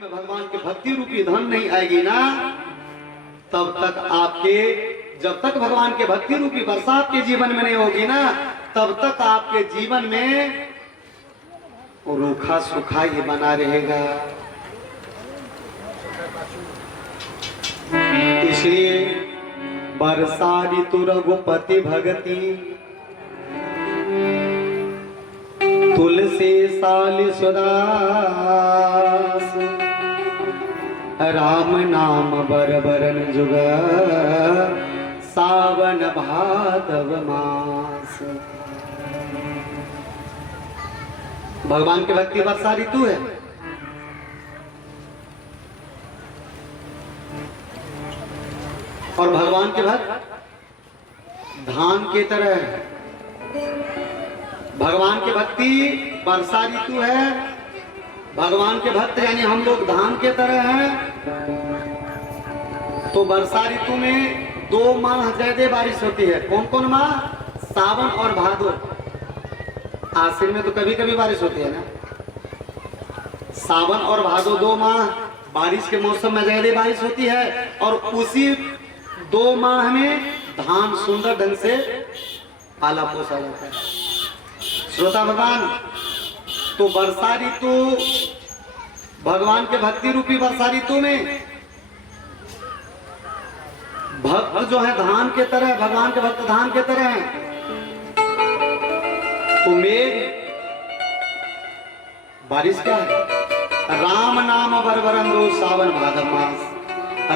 में भगवान के भक्ति रूपी धन नहीं आएगी ना, तब तक आपके, जब तक भगवान के भक्ति रूपी वर्षा आपके जीवन में नहीं होगी ना, तब तक आपके जीवन में रूखा सूखा ही बना रहेगा। इसलिए वर्षा ऋतु रघुपति भगति तुलसी साली सुदास, राम नाम बरबरन जुग सावन भादव मास। भगवान की भक्ति वर्षा ऋतु है। और भगवान के भक्त धान की तरह है। भगवान की भक्ति वर्षा ऋतु है। भगवान के भक्त यानी हम लोग धान के तरह हैं। तो वर्षा ऋतु में 2 माह ज्यादा बारिश होती है। कौन कौन माह? सावन और भादो। आश्विन में तो कभी कभी बारिश होती है ना। सावन और भादो 2 माह बारिश के मौसम में ज्यादा बारिश होती है। और उसी 2 माह में धान सुंदर ढंग से पाला पोसा जाता है। श्रोता भगवान, तो वर्षा ऋतु, भगवान के भक्ति रूपी वर्षा ऋतु में भक्त जो है धान के तरह, भगवान के भक्त धान के तरह हैं। तो मेघ बारिश क्या है? राम नाम बरबरन दो सावन भादव मास।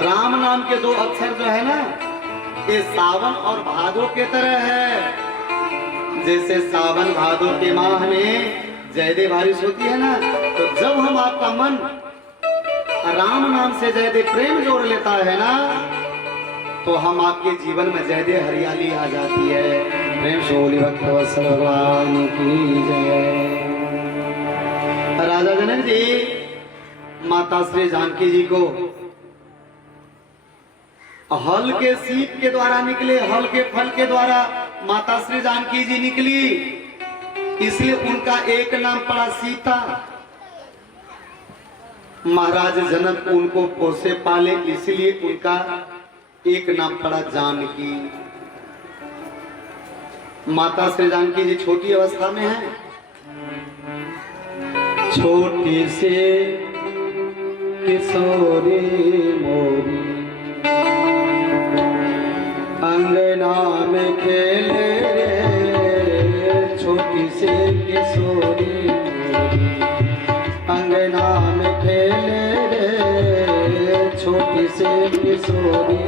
राम नाम के 2 अक्षर जो है ना, ये सावन और भादो के तरह है। जैसे सावन भादो के माह में ज्यादा बारिश होती है ना, तो जब हम आपका मन राम नाम से ज्यादा प्रेम जोड़ लेता है ना, तो हम आपके जीवन में ज्यादा हरियाली आ जाती है। प्रेम से बोली भक्तवत्सल भगवान की जय। राजा जनक जी माता श्री जानकी जी को हल के सीप के द्वारा निकले, हल के फल के द्वारा माता श्री जानकी जी निकली, इसलिए उनका एक नाम पड़ा सीता। महाराज जनक उनको पोसे पाले, इसलिए उनका एक नाम पड़ा जानकी। माता श्री जानकी जी छोटी अवस्था में है। छोटी से किशोरी मोरी अंगना में खेले रे, छोटी से किशोरी अंगना में खेले रे, छोटी से किशोरी।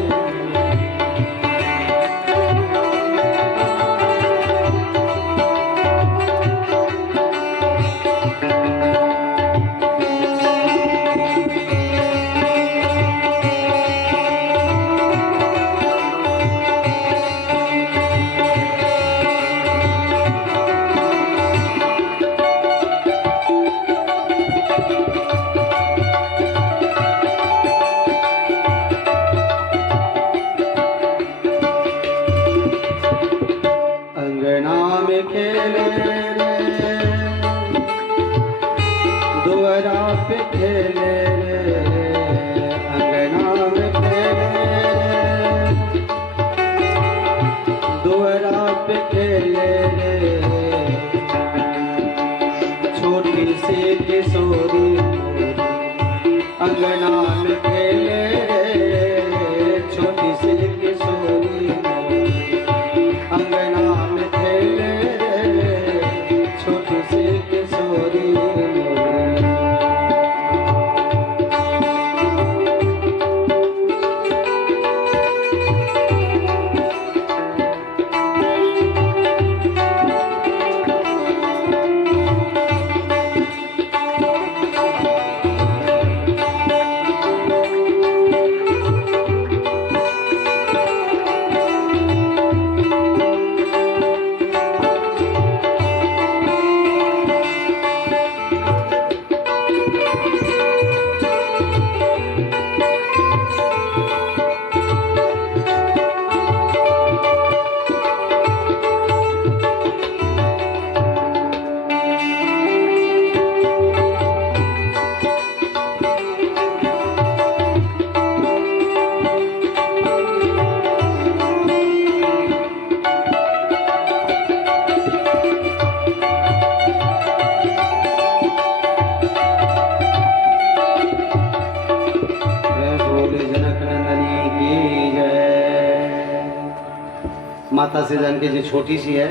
माता श्री जानकी जी छोटी सी है।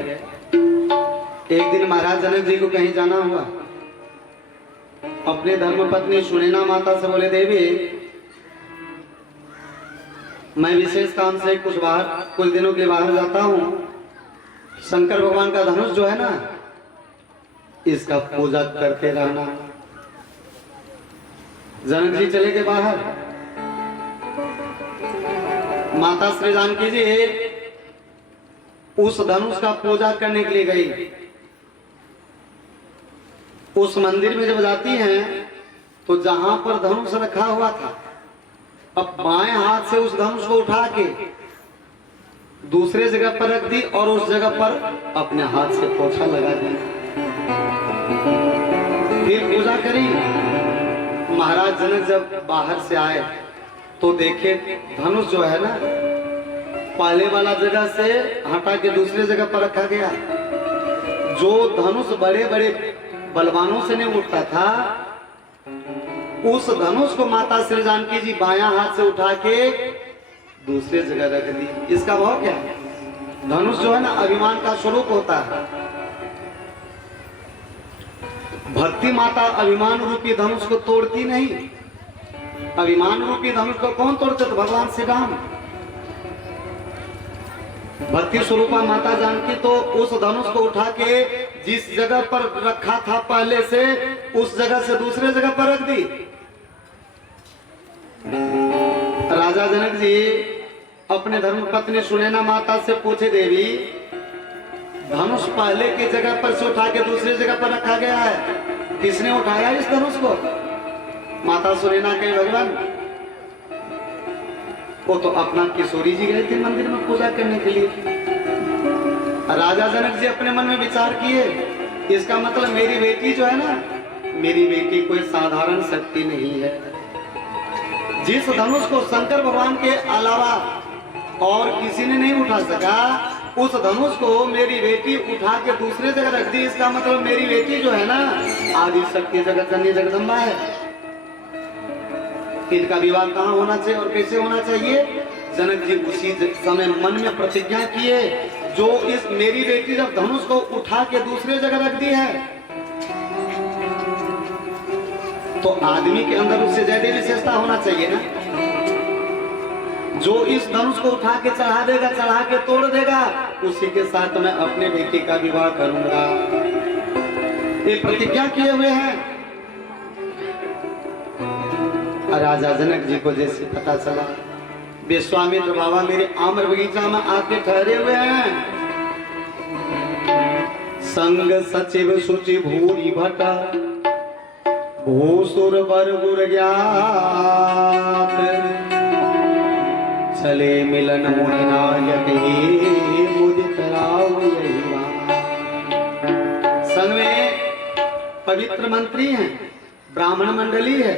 एक दिन महाराज जनक जी को कहीं जाना हुआ, अपने धर्म पत्नी सुनैना माता से बोले, देवी मैं विशेष काम से कुछ दिनों के बाहर जाता हूँ, शंकर भगवान का धनुष जो है ना, इसका पूजा करते रहना। जनक जी चले गए बाहर। माता श्री जानकी जी उस धनुष का पूजा करने के लिए गई। उस मंदिर में जब जाती हैं तो जहां पर धनुष रखा हुआ था, अब बाएं हाथ से उस धनुष को उठा के दूसरे जगह पर रख दी और उस जगह पर अपने हाथ से पोछा लगा दिया। फिर पूजा करी। महाराज जनक जब बाहर से आए तो देखे धनुष जो है ना, पहले वाला जगह से हटा के दूसरे जगह पर रखा गया। जो धनुष बड़े बड़े बलवानों से नहीं उठता था, उस धनुष को माता श्री जानकी जी बायां हाथ से उठा के दूसरे जगह रख दी। इसका भाव क्या है? धनुष जो है ना, अभिमान का स्वरूप होता है। भक्ति माता अभिमान रूपी धनुष को तोड़ती नहीं। अभिमान रूपी धनुष को कौन तोड़ते? तो भगवान श्री राम। भक्ति स्वरूपा माता जानकी तो उस धनुष को उठा के जिस जगह पर रखा था पहले से, उस जगह से दूसरे जगह पर रख दी। राजा जनक जी अपने धर्म पत्नी सुनैना माता से पूछे, देवी धनुष पहले की जगह पर से उठा के दूसरी जगह पर रखा गया है, किसने उठाया इस धनुष को? माता सुनैना के भगवान, वो तो अपना किशोरी जी गए थे मंदिर में पूजा करने के लिए। राजा जनक जी अपने मन में विचार किए, इसका मतलब मेरी बेटी जो है ना, मेरी बेटी कोई साधारण शक्ति नहीं है। जिस धनुष को शंकर भगवान के अलावा और किसी ने नहीं उठा सका, उस धनुष को मेरी बेटी उठा के दूसरे जगह रख दी। इसका मतलब मेरी बेटी जो है ना, आदि शक्ति जगत जननी जगदम्बा है। इनका विवाह कहाँ होना चाहिए और कैसे होना चाहिए? जनक जी उसी समय मन में प्रतिज्ञा किए, जो इस मेरी बेटी जब धनुष को उठा के दूसरे जगह रख दी है, तो आदमी के अंदर उससे ज्यादा विशेषता होना चाहिए ना। जो इस धनुष को उठा के चढ़ा देगा, चढ़ा के तोड़ देगा, उसी के साथ मैं अपने बेटी का विवाह करूंगा। ये प्रतिज्ञा किए हुए हैं। राजा जनक जी को जैसे पता चला, विश्वामित्र बाबा मेरे आम्र बगीचा में आके ठहरे हुए हैं। संग सचिव सुचि भूरी भटा, भूसुर बर गुर ज्ञात, चले मिलन मुनि नायक ही मुदित राव यही बात। संग में पवित्र मंत्री हैं, ब्राह्मण मंडली है,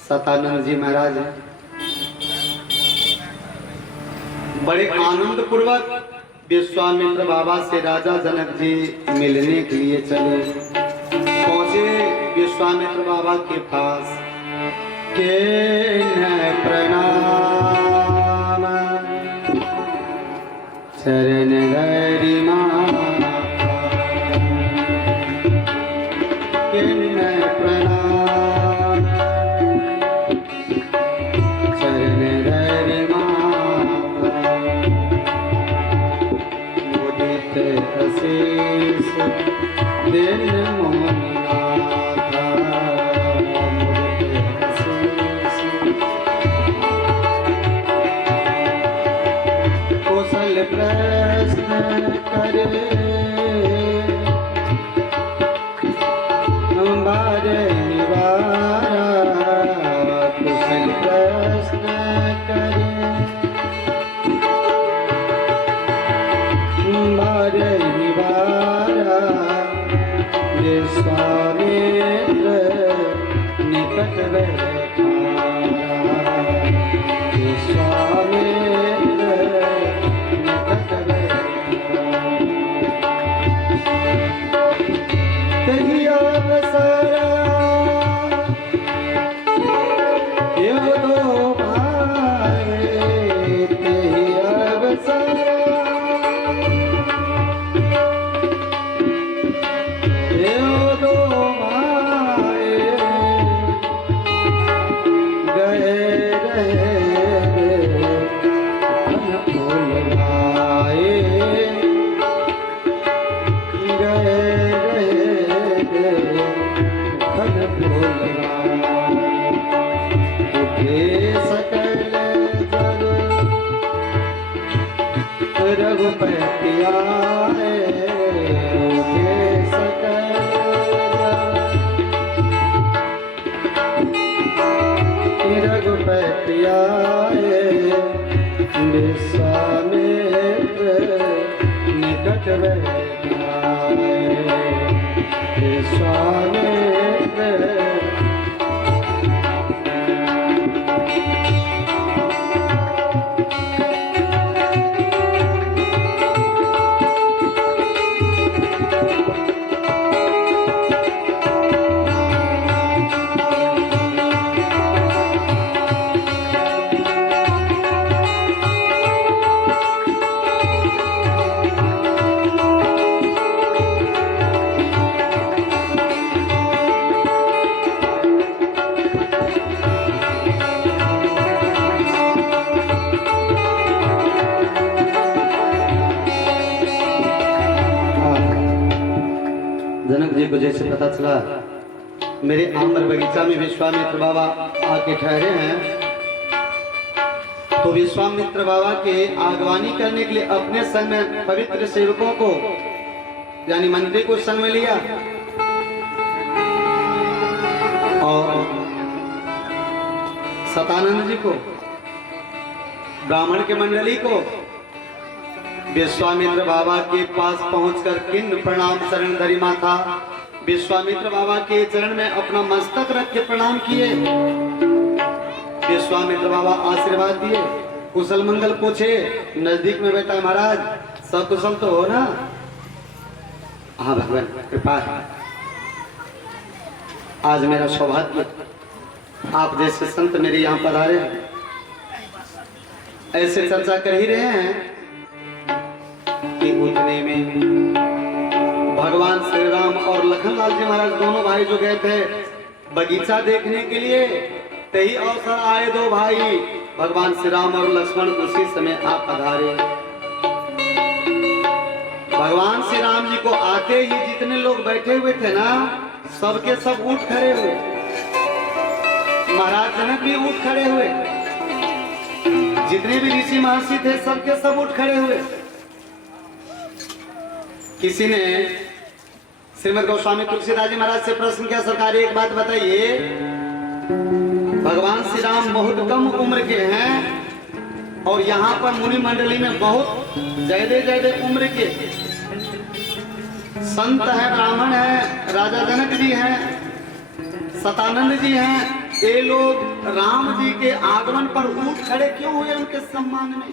सतानंद जी महाराज हैं। बड़े आनंद पूर्वक विश्वामित्र बाबा से राजा जनक जी मिलने के लिए चले। पहुंचे विश्वामित्र बाबा के पास, के प्रणाम चरण गरिमा, के प्रणाम चरण गरिमा, मुदित अशेष दिन प्रश्न करे बारे निवारा, कुशल प्रश्न करे बारे निवारा, विश्वामित्र निकट बैठारा, विश्वामित्र यो दो भाई, ते अवसर रघुपतिया उठे सकल रघुपतिया विश्वामित्र निकट बैठाए विश्वामित्र जनक जी को जैसे पता चला मेरे आम्र बगीचा में विश्वामित्र बाबा आके ठहरे हैं, तो विश्वामित्र बाबा के आगवानी करने के लिए अपने संग में पवित्र सेवकों को यानी मंत्री को संग में लिया और सतानंद जी को, ब्राह्मण के मंडली को विश्वामित्र बाबा के पास पहुंचकर किन प्रणाम शरण धरी माथा विश्वामित्र बाबा के चरण में अपना मस्तक रख के प्रणाम किए। विश्वामित्र बाबा आशीर्वाद दिए, कुशल मंगल पूछे, नजदीक में बैठा महाराज सब कुशल तो हो ना? हाँ भगवान कृपा है, आज मेरा सौभाग्य आप जैसे संत मेरे यहाँ पधारे हैं। ऐसे चर्चा कर ही रहे हैं कि उतने में भगवान श्री राम और लखनलाल जी महाराज दोनों भाई जो गए थे बगीचा देखने के लिए, तही अवसर आए दो भाई भगवान श्री राम और लक्ष्मण उसी समय आप पधारे। भगवान श्री राम जी को आते ही जितने लोग बैठे हुए थे ना सबके सब उठ खड़े हुए, महाराज जनक भी उठ खड़े हुए, जितने भी ऋषि महर्षि थे सबके सब उठ खड़े हुए। किसी ने श्रीमद गोस्वामी तुलसीदास जी महाराज से प्रश्न किया, सरकार एक बात बताइए, भगवान श्री राम बहुत कम उम्र के हैं और यहाँ पर मुनि मंडली में बहुत ज्यादा उम्र के संत हैं, ब्राह्मण हैं, राजा जनक जी हैं, सतानंद जी हैं, ये लोग राम जी के आगमन पर उठ खड़े क्यों हुए उनके सम्मान में?